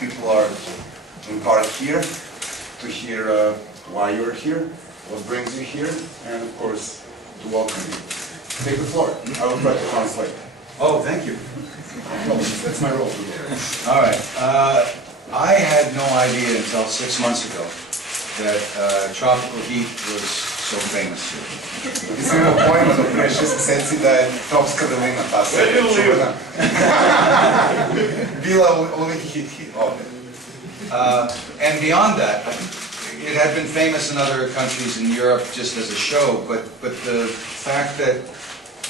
people are in part here to hear why you're here, what brings you here, and of course, to welcome you. Take the floor. I will try to translate. Oh, thank you. No, that's my role. All right. I had no idea until 6 months ago that tropical heat was so famous here. Nisam imao pojma do pre 6 meseci da je Tropska vrelina ta serija bila u neki hit ovdje. And beyond that, it had been famous in other countries in Europe just as a show, but the fact that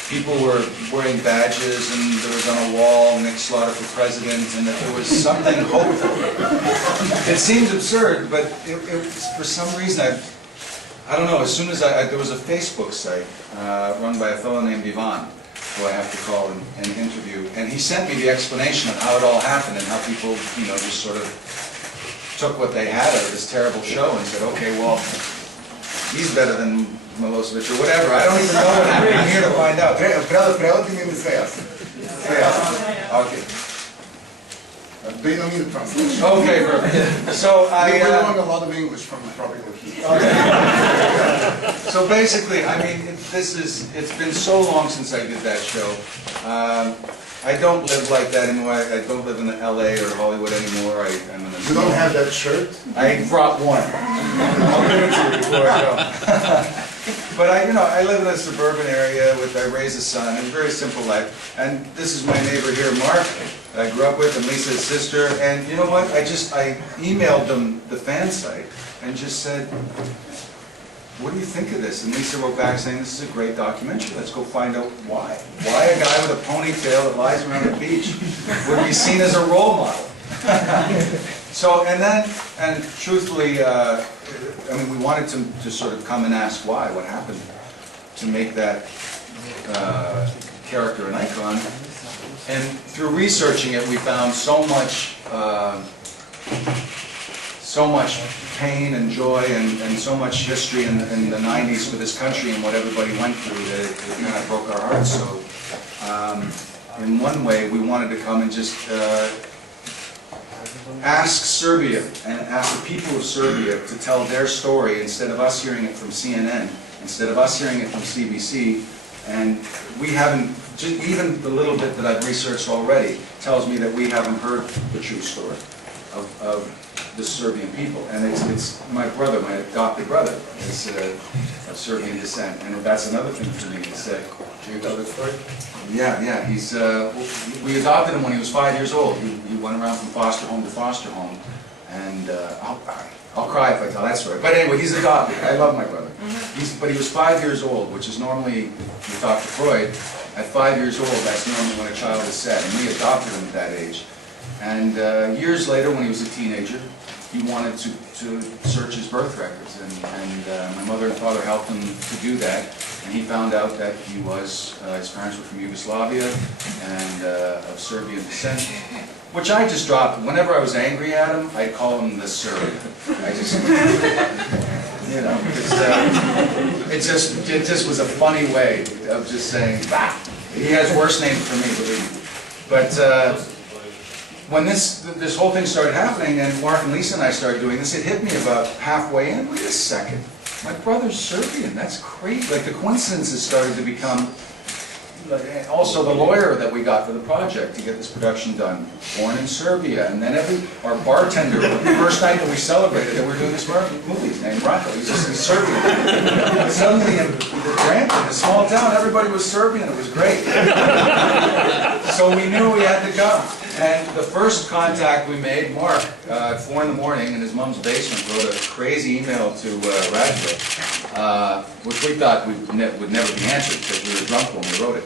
people were wearing badges and there was on a wall Nik Sloter for president and that there was something hopeful. It seemed absurd, but it for some reason, I don't know, as soon as there was a Facebook site run by a fellow named Ivan, who I have to call and interview, and he sent me the explanation of how it all happened and how people, just sort of took what they had out of this terrible show and said, okay, well, he's better than Milosevic or whatever. I don't even know what happened. I'm here to find out. Prevodim ili sve jasno? Sve jasno. Okay. They don't need a translation. Okay, perfect. So We learned a lot of English from the tropical heat. So basically, I mean, it's been so long since I did that show. I don't live like that anymore. I don't live in LA or Hollywood anymore. I'm in You don't have that shirt? I brought one. I'll give it to you before I go. But I live in a suburban area I raise a son, a very simple life. And this is my neighbor here, Mark, that I grew up with, and Lisa's sister. And you know what? I emailed them the fan site and just said, what do you think of this? And Lisa wrote back saying, this is a great documentary. Let's go find out why. Why a guy with a ponytail that lies around the beach would be seen as a role model. So, and truthfully, I mean, we wanted to sort of come and ask why, what happened to make that character an icon. And through researching it, we found so much pain and joy and so much history in the 90s for this country and what everybody went through that it kind of broke our hearts. So in one way, we wanted to come and just ask Serbia and ask the people of Serbia to tell their story instead of us hearing it from CNN, instead of us hearing it from CBC. And we haven't, even the little bit that I've researched already tells me that we haven't heard the true story of the Serbian people. And it's my brother, my adopted brother, is of Serbian descent. And that's another thing for me to say. Can you tell the story? Yeah. We adopted him when he was 5 years old. He went around from foster home to foster home. And I'll cry if I tell that story. But anyway, he's adopted. I love my brother. But he was 5 years old, which is normally, you talk to Freud, at 5 years old, that's normally when a child is set. And we adopted him at that age. And years later, when he was a teenager, he wanted to search his birth records. And my mother and father helped him to do that. And he found out that he was, his parents were from Yugoslavia and of Serbian descent, which I just dropped. Whenever I was angry at him, I'd call him the Serb. I just, it just was a funny way of just saying, bah. He has worse names for me, believe me. But when this whole thing started happening, and Mark and Lisa and I started doing this, it hit me about halfway in. Wait a second. My brother's Serbian. That's crazy. Like, the coincidences started to become. Also, the lawyer that we got for the project to get this production done, born in Serbia, and then our bartender, the first night that we celebrated that we were doing this movie, named Branko, he's just Serbian. And suddenly in Brampton, a small town, everybody was Serbian. It was great. So we knew we had to come. And the first contact we made, Mark, at 4 in the morning in his mom's basement, wrote a crazy email to Radko, which we thought would never be answered because we were drunk when we wrote it.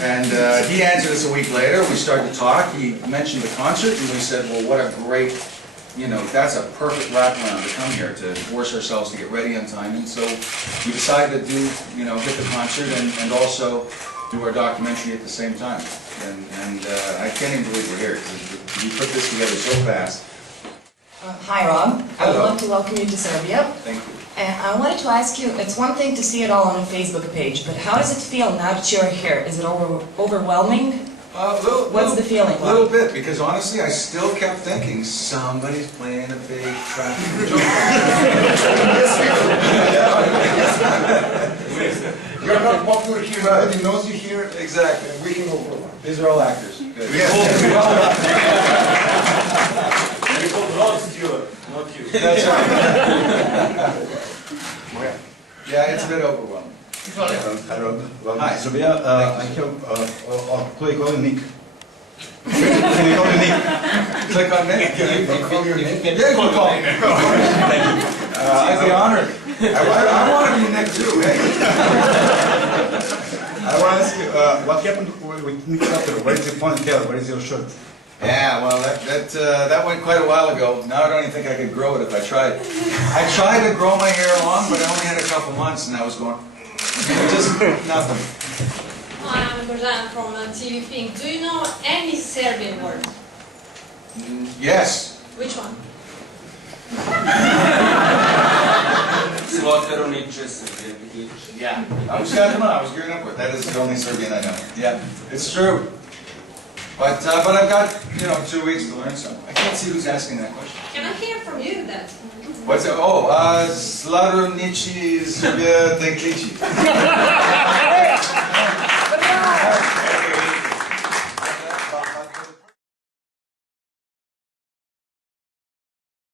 And he answered us a week later. We started to talk. He mentioned the concert, and we said, well, what a great, that's a perfect wraparound to come here, to force ourselves to get ready on time. And so we decided to do, hit the concert and also do our documentary at the same time. And I can't even believe we're here, because we put this together so fast. Hi, Rob. Hello. I would love to welcome you to Serbia. Thank you. And I wanted to ask you, it's one thing to see it all on a Facebook page, but how does it feel now that you're here? Is it overwhelming? What's the feeling? A little bit, because honestly, I still kept thinking, somebody's playing a big traffic joke. You're not popular here, nobody knows you here. Exactly. We can go for one. These are all actors. Good. Yes. We called Rob Stjuart, not you. That's right. Yeah, it's a bit overwhelming. Hi Rob, welcome Hi. to Serbia. I have, who you call Nik? Can you call me Nik? Click on Nick. You call your name? Yeah, you can call me Nick. I'd be honored. I want to be Nick too, hey. I want to ask you, what happened with Nik Sloter? Where is your ponytail? Where is your shirt? Yeah, well, that went quite a while ago. Now I don't even think I could grow it if I tried. I tried to grow my hair long, but I only had a couple months, and I was going, just nothing. Hi, I'm Gordana from TV Pink. Do you know any Serbian word? Yes. Which one? Yeah. I was gearing up with. That is the only Serbian I know. Yeah, it's true. But I've got 2 weeks to learn some. I can't see who's asking that question. Can I hear from you then? What's it? Oh, Slarunici Serbia Teklici.